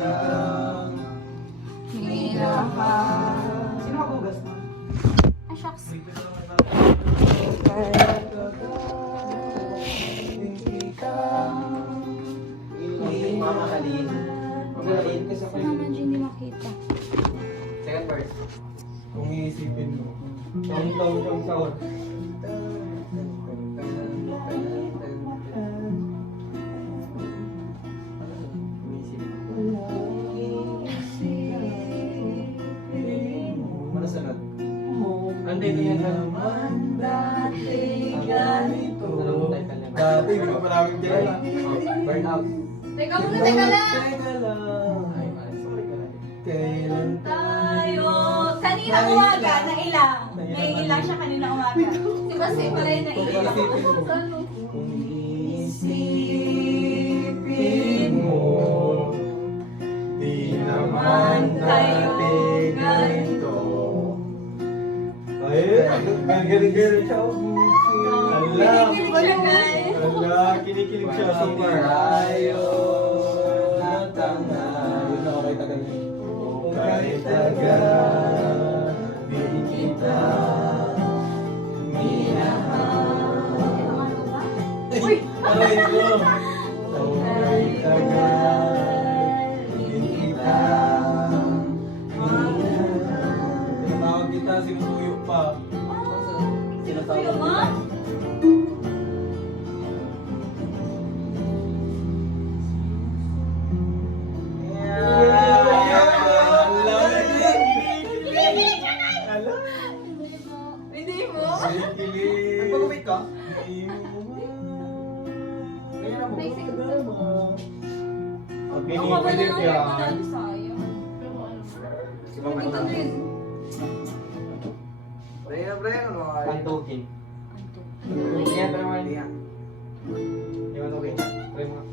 kitang minahal. Sino magugas mo? Ay, shucks. Hindi mamahalin. Mamahalin ka sa Ito naman hindi makita. Second verse. Kung iisipin mo, taong-taong siyang sahod. Ano sunod? Andito yan naman dati ganito. Dati, di ba maraming dyan? Burn out. Teka muna, teka lang. Teka lang. Ay, sorry ka lang. Kailan Tayo. Kanina umaga, na ilang. May ilang siya kanina umaga. Si Basi pala yun na ilang. kung isipin mo, di naman dati ganito. Ay, galing-galing siya. Ala, Kinikilig siya, guys. ala, kinikilig siya. Super. Ayaw na tanga. Yun na, okay, tagal niya. Kahit tagal, di kita minahal. Uy! Aray ko. Kahit tagal, di kita minahal. Tinatawag kita, sinusuyo pa. Sinusuyo mo? Hindi mo? Nagpagupit ka? May siguro. Pag Ako ba na pinipilit lang yan. ako sayang. Ito din. Pre, ano ka? Kantukin. Yan, pero mga hindi yan. Iwan okay. Try mo nga.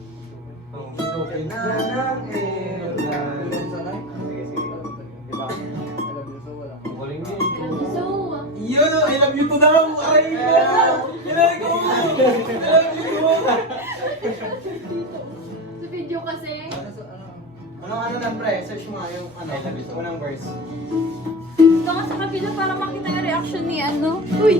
Kantukin na ng airline. Sige, sige. Diba? Galing din. So, Yun o, I love you to daw! Aray ko! Kailangan ko! I love you to! sa video kasi, Ano lang pre? Search mo nga yung ano, I love you so. unang verse. ito nga sa kabila para makita yung reaction ni ano. Uy!